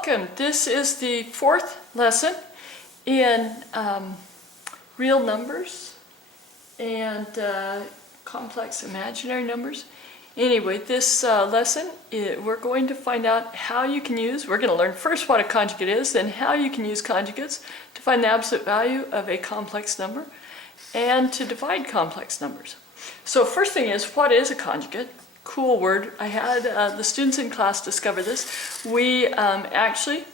Welcome. This is the fourth lesson in real numbers and complex imaginary numbers. Anyway, this lesson, we're going to find out how you can use, we're going to learn first what a conjugate is, then how you can use conjugates to find the absolute value of a complex number and to divide complex numbers. So first thing is, what is a conjugate? Cool word. I had the students in class discover this. We actually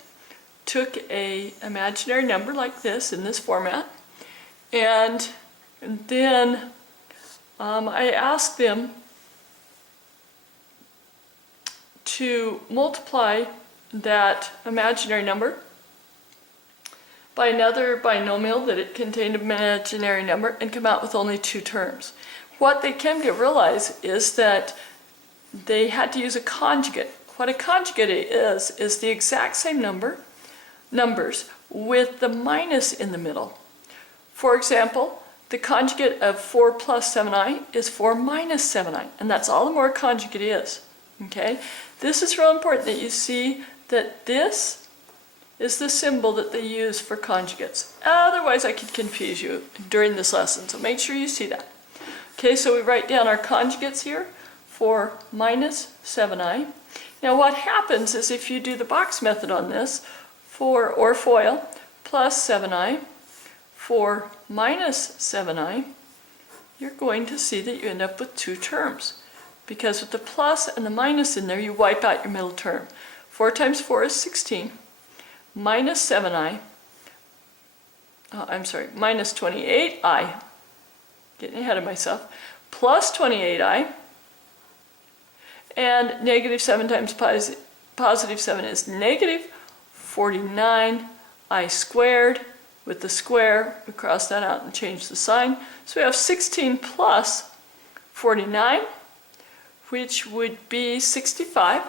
took an imaginary number like this in this format, and then I asked them to multiply that imaginary number by another binomial that it contained an imaginary number and come out with only two terms. What they came to realize is that they had to use a conjugate. What a conjugate is the exact same numbers with the minus in the middle. For example, the conjugate of 4 plus 7i is 4 minus 7i, and that's all the more a conjugate is. Okay? This is real important that you see that this is the symbol that they use for conjugates. Otherwise, I could confuse you during this lesson, so make sure you see that. Okay, so we write down our conjugates here. 4 minus 7i. Now what happens is if you do the box method on this, 4 or FOIL plus 7i, 4 minus 7i, you're going to see that you end up with two terms. Because with the plus and the minus in there, you wipe out your middle term. 4 times 4 is 16, minus 7i, minus 28i, getting ahead of myself, plus 28i, and negative 7 times positive 7 is negative 49i squared. With the square, we cross that out and change the sign. So we have 16 plus 49, which would be 65.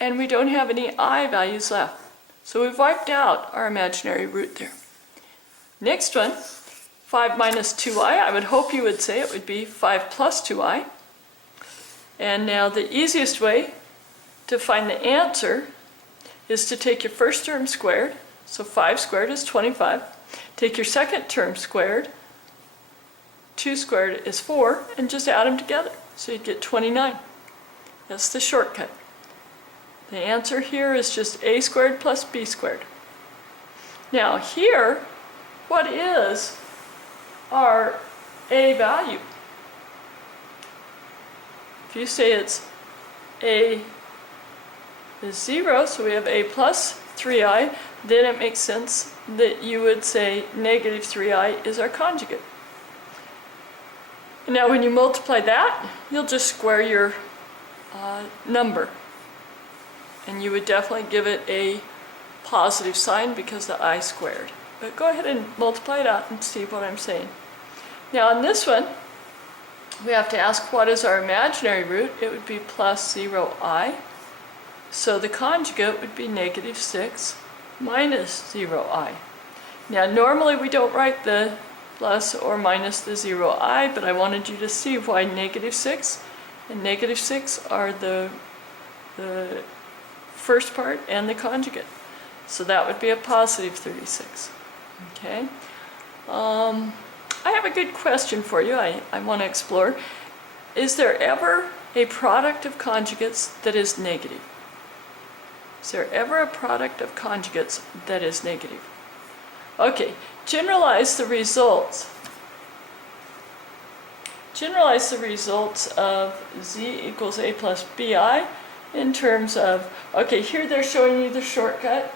And we don't have any I values left. So we've wiped out our imaginary root there. Next one. 5 minus 2i, I would hope you would say it would be 5 plus 2i. And now the easiest way to find the answer is to take your first term squared, so 5 squared is 25. Take your second term squared, 2 squared is 4, and just add them together, so you get 29. That's the shortcut. The answer here is just a squared plus b squared. Now here, what is our a value? If you say it's a is 0, so we have a plus 3i, then it makes sense that you would say negative 3i is our conjugate. Now when you multiply that, you'll just square your number. And you would definitely give it a positive sign because the I squared. But go ahead and multiply it out and see what I'm saying. Now on this one, we have to ask what is our imaginary root. It would be plus 0i. So the conjugate would be negative 6 minus 0i. Now normally we don't write the plus or minus the 0i, but I wanted you to see why negative 6 and negative 6 are the first part and the conjugate. So that would be a positive 36. Okay. I have a good question for you I want to explore. Is there ever a product of conjugates that is negative? Is there ever a product of conjugates that is negative? Okay, generalize the results. Generalize the results of z equals a plus bi in terms of, okay, here they're showing you the shortcut.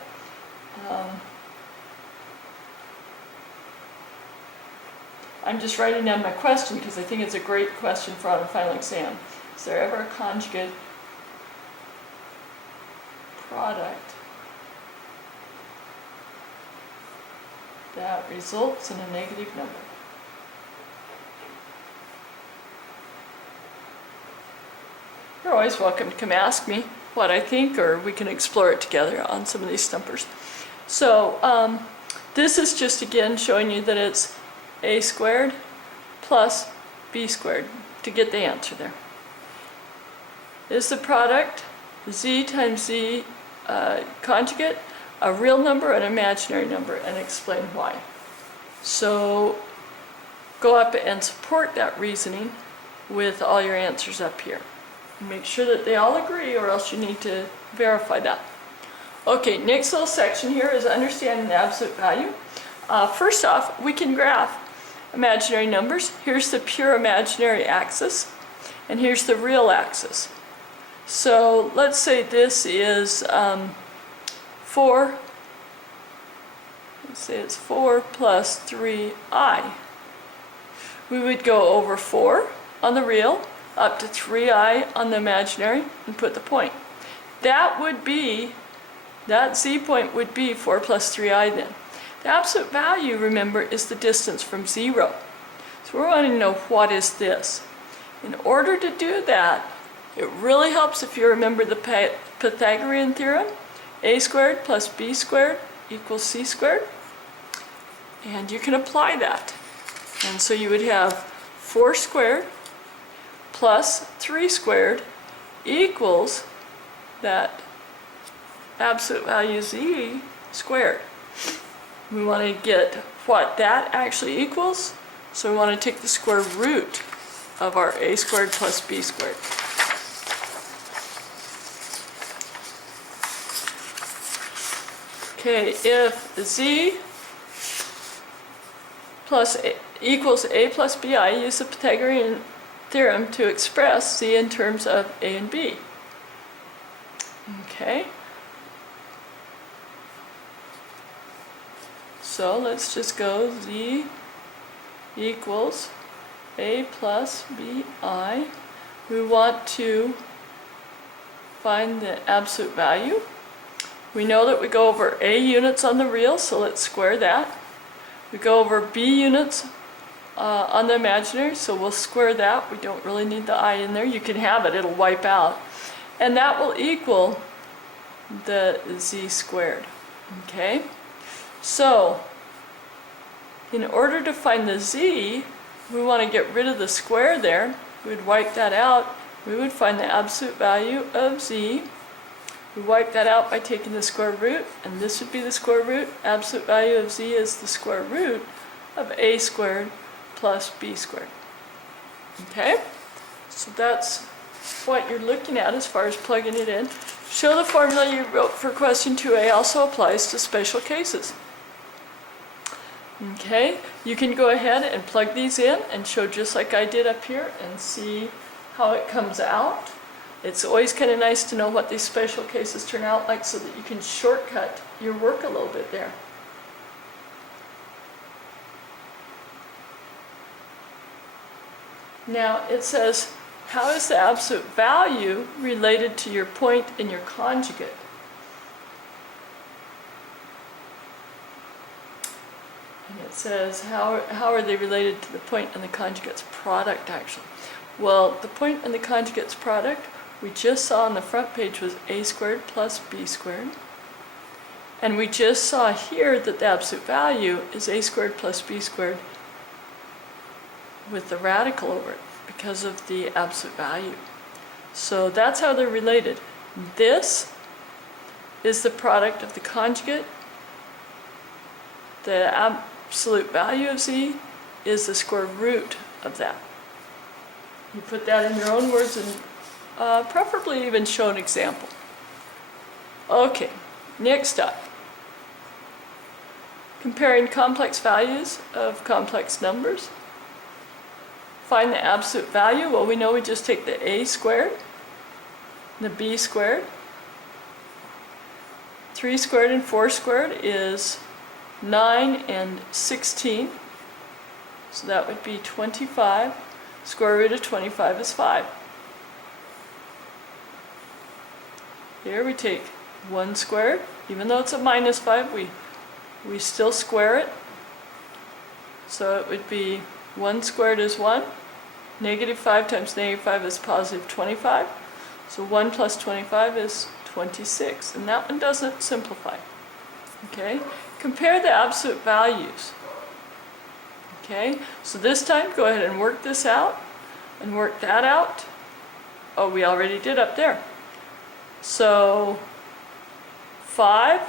I'm just writing down my question because I think it's a great question for on a final exam. Is there ever a conjugate product that results in a negative number? You're always welcome to come ask me what I think, or we can explore it together on some of these stumpers. So this is just again showing you that it's a squared plus b squared to get the answer there. is the product z times z conjugate a real number or an imaginary number, and explain why. So go up and support that reasoning with all your answers up here. Make sure that they all agree, or else you need to verify that. Okay, next little section here is understanding the absolute value. First off, we can graph imaginary numbers. Here's the pure imaginary axis, and here's the real axis. So let's say this is 4. Let's say it's 4 plus 3i. We would go over 4 on the real, up to 3i on the imaginary, and put the point. That z point would be 4 plus 3i then. The absolute value, remember, is the distance from 0. So we're wanting to know, what is this? In order to do that, it really helps if you remember the Pythagorean theorem. A squared plus b squared equals c squared. And you can apply that. And so you would have 4 squared plus 3 squared equals that absolute value z squared. We want to get what that actually equals, so we want to take the square root of our a squared plus b squared. Okay, if z plus a equals a plus bi, use the Pythagorean theorem to express z in terms of a and b. Okay. So let's just go z equals a plus bi. We want to find the absolute value. We know that we go over a units on the real, so let's square that. We go over b units on the imaginary, so we'll square that. We don't really need the I in there. You can have it, it'll wipe out. And that will equal the z squared. Okay? So, in order to find the z, we want to get rid of the square there. We would wipe that out. We would find the absolute value of z. We wipe that out by taking the square root, and this would be the square root. Absolute value of z is the square root of a squared plus b squared. Okay? So that's what you're looking at as far as plugging it in. Show the formula you wrote for question 2a also applies to special cases. Okay, you can go ahead and plug these in and show just like I did up here and see how it comes out. It's always kind of nice to know what these special cases turn out like so that you can shortcut your work a little bit there. Now it says, how is the absolute value related to your point in your conjugate? And it says, how are they related to the point and the conjugate's product actually? Well, the point and the conjugate's product we just saw on the front page was a squared plus b squared. And we just saw here that the absolute value is a squared plus b squared with the radical over it because of the absolute value. So that's how they're related. This is the product of the conjugate. The absolute value of z is the square root of that. You put that in your own words and preferably even show an example. Okay, next up. Comparing complex values of complex numbers. Find the absolute value. Well, we know we just take the a squared, the b squared. 3 squared and 4 squared is 9 and 16. So that would be 25. Square root of 25 is 5. Here we take 1 squared. Even though it's a minus 5, we still square it. So it would be 1 squared is 1. Negative 5 times negative 5 is positive 25. So 1 plus 25 is 26. And that one doesn't simplify. Okay? Compare the absolute values. Okay? So this time, go ahead and work this out and work that out. Oh, we already did up there. So 5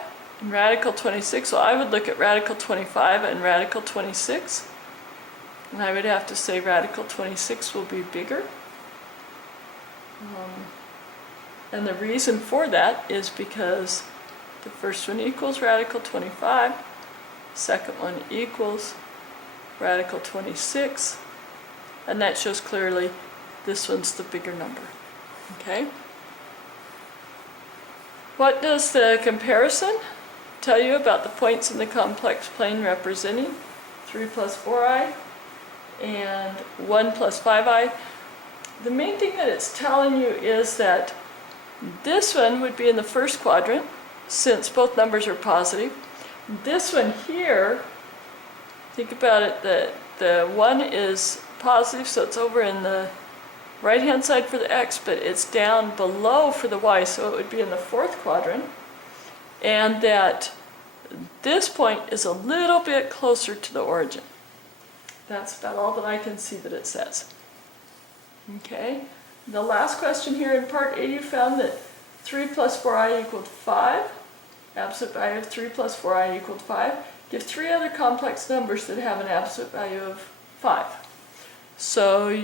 and radical 26, so I would look at radical 25 and radical 26. And I would have to say radical 26 will be bigger. And the reason for that is because the first one equals radical 25, second one equals radical 26, and that shows clearly this one's the bigger number. Okay? What does the comparison tell you about the points in the complex plane representing 3 plus 4i and 1 plus 5i? The main thing that it's telling you is that this one would be in the first quadrant, since both numbers are positive. This one here, think about it, the 1 is positive, so it's over in the right-hand side for the x, but it's down below for the y, so it would be in the fourth quadrant. And that this point is a little bit closer to the origin. That's about all that I can see that it says. Okay, the last question here in part A, you found that 3 plus 4i equaled 5. Absolute value of 3 plus 4i equaled 5. Give 3 other complex numbers that have an absolute value of 5. So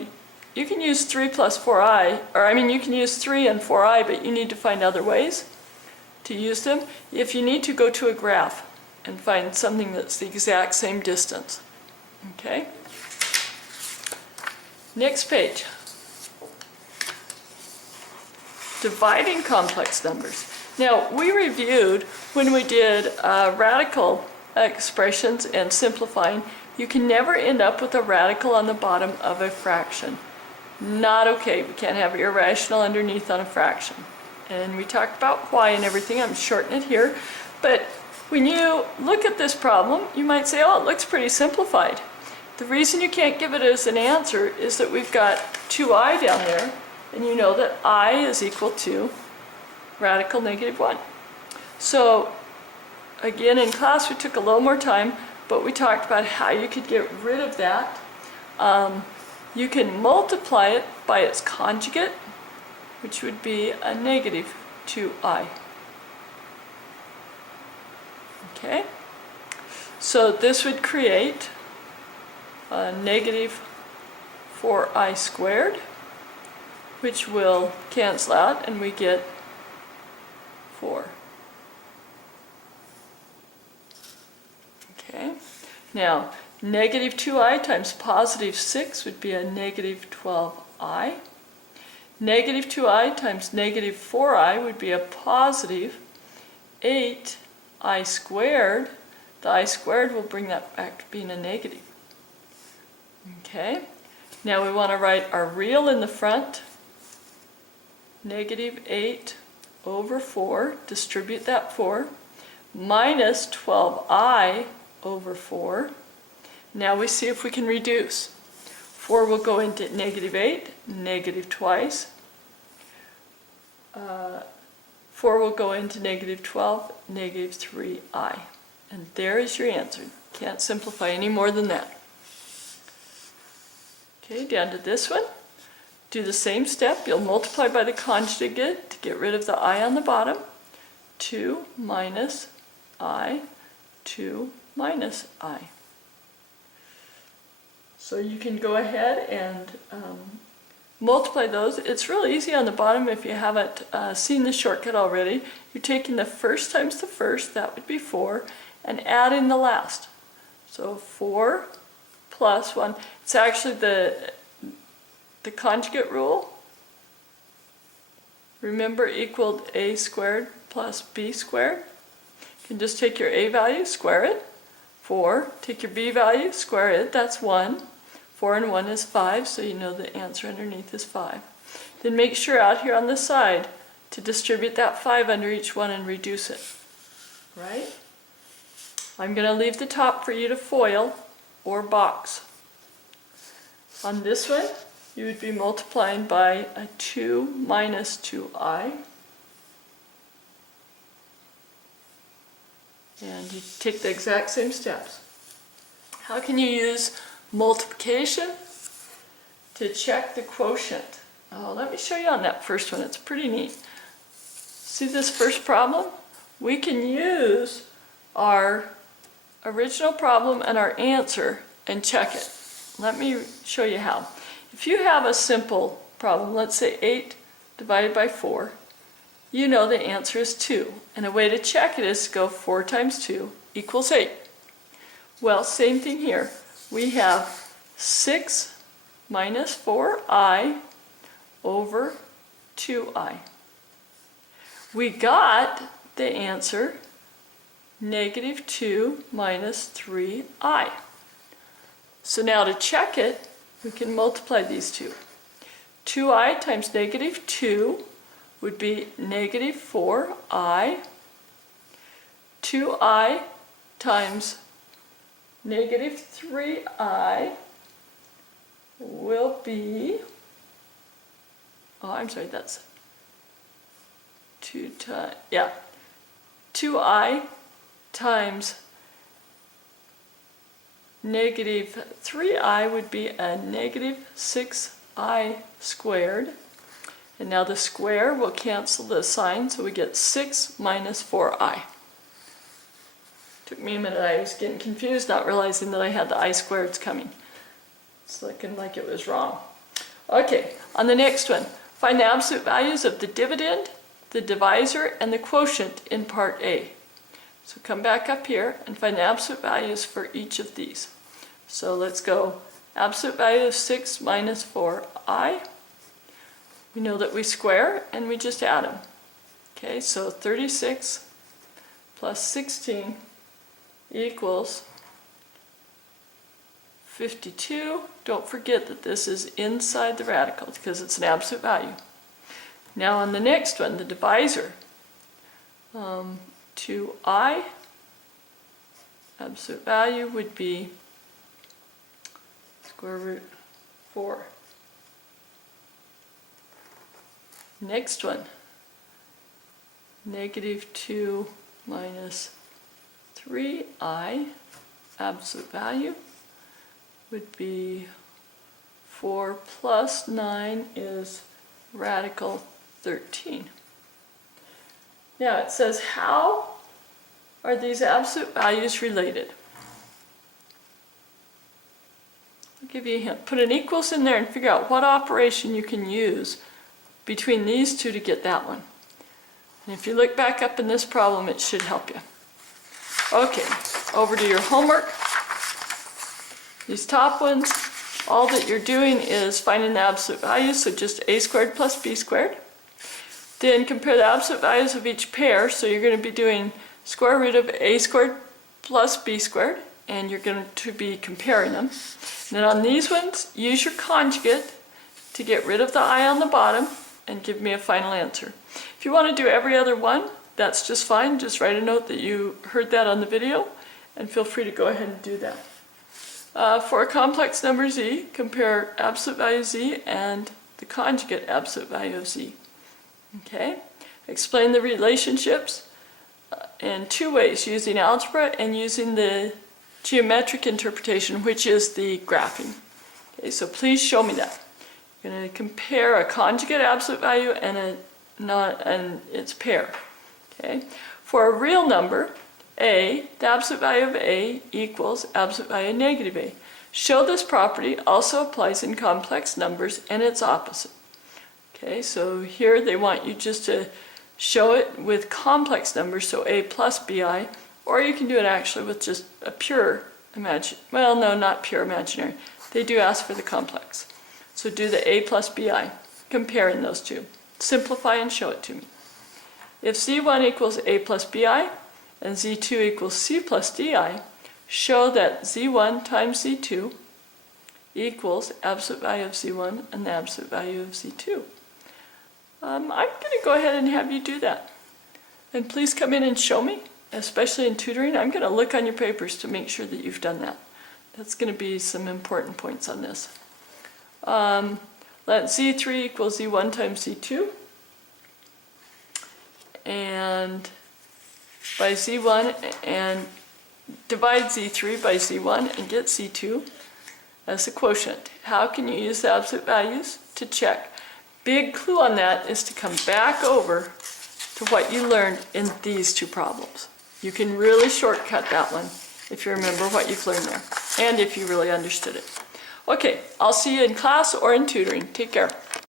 you can use 3 plus 4i, or I mean you can use 3 and 4i, but you need to find other ways to use them. If you need to, go to a graph and find something that's the exact same distance. Okay? Next page. Dividing complex numbers. Now, we reviewed when we did radical expressions and simplifying, you can never end up with a radical on the bottom of a fraction. Not okay. We can't have irrational underneath on a fraction. And we talked about why and everything. I'm shortening it here. But when you look at this problem, you might say, oh, it looks pretty simplified. The reason you can't give it as an answer is that we've got 2i down there, and you know that I is equal to radical negative 1. So again, in class we took a little more time, but we talked about how you could get rid of that. You can multiply it by its conjugate, which would be a negative 2i. Okay? So this would create a negative 4i squared, which will cancel out, and we get 4. Okay? Now, negative 2i times positive 6 would be a negative 12i. Negative 2i times negative 4i would be a positive 8i squared. The I squared will bring that back to being a negative. Okay? Now we want to write our real in the front. Negative 8 over 4, distribute that 4, minus 12i over 4. Now we see if we can reduce. 4 will go into negative 8, negative twice. 4 will go into negative 12, negative 3i. And there is your answer. Can't simplify any more than that. Okay, down to this one. Do the same step. You'll multiply by the conjugate to get rid of the I on the bottom. 2 minus I, 2 minus I. So you can go ahead and multiply those. It's really easy on the bottom if you haven't seen the shortcut already. You're taking the first times the first, that would be 4, and adding the last. So 4 plus 1. It's actually the conjugate rule. Remember, equaled a squared plus b squared. You can just take your a value, square it. 4. Take your b value, square it. That's 1. 4 and 1 is 5, so you know the answer underneath is 5. Then make sure out here on the side to distribute that 5 under each one and reduce it. Right? I'm going to leave the top for you to FOIL or box. On this one, you would be multiplying by a 2 minus 2i. And you take the exact same steps. How can you use multiplication to check the quotient? Oh, let me show you on that first one. It's pretty neat. See this first problem? We can use our original problem and our answer and check it. Let me show you how. If you have a simple problem, let's say 8 divided by 4, you know the answer is 2. And a way to check it is to go 4 times 2 equals 8. Well, same thing here. We have 6 minus 4i over 2i. We got the answer negative 2 minus 3i. So now to check it, we can multiply these two. 2i times negative 2 would be negative 4i. 2i times negative 3i will be, oh, I'm sorry, that's 2i times negative 3i would be a negative 6i squared. And now the square will cancel the sign, so we get 6 minus 4i. Took me a minute, I was getting confused, not realizing that I had the I squareds coming. It's looking like it was wrong. Okay, on the next one, find the absolute values of the dividend, the divisor, and the quotient in part A. So come back up here and find the absolute values for each of these. So let's go absolute value of 6 minus 4i. We know that we square and we just add them. Okay, so 36 plus 16 equals 52. Don't forget that this is inside the radical because it's an absolute value. Now on the next one, the divisor, 2i, absolute value would be square root 4. Next one, negative 2 minus 3i, absolute value would be 4 plus 9 is radical 13. Now it says, how are these absolute values related? I'll give you a hint. Put an equals in there and figure out what operation you can use between these two to get that one. And if you look back up in this problem, it should help you. Okay, over to your homework. These top ones, all that you're doing is finding the absolute values, so just a squared plus b squared. Then compare the absolute values of each pair, so you're going to be doing square root of a squared plus b squared, and you're going to be comparing them. And then on these ones, use your conjugate to get rid of the I on the bottom and give me a final answer. If you want to do every other one, that's just fine. Just write a note that you heard that on the video, and feel free to go ahead and do that. For a complex number z, compare absolute value z and the conjugate absolute value of z. Okay? Explain the relationships in two ways, using algebra and using the geometric interpretation, which is the graphing. Okay, so please show me that. You're going to compare a conjugate absolute value and its pair. Okay? For a real number, a, the absolute value of a equals absolute value of negative a. Show this property also applies in complex numbers and its opposite. Okay, so here they want you just to show it with complex numbers, so a plus bi, or you can do it actually with just a pure well, no, not pure imaginary. They do ask for the complex. So do the a plus bi, comparing those two. Simplify and show it to me. If z1 equals a plus bi and z2 equals c plus di, show that z1 times z2 equals absolute value of z1 and the absolute value of z2. I'm going to go ahead and have you do that. And please come in and show me, especially in tutoring. I'm going to look on your papers to make sure that you've done that. That's going to be some important points on this. Let z3 equal z1 times z2. And by z1 and divide z3 by z1 and get z2 as a quotient. How can you use the absolute values to check? big clue on that is to come back over to what you learned in these two problems. You can really shortcut that one if you remember what you've learned there, and if you really understood it. Okay, I'll see you in class or in tutoring. Take care.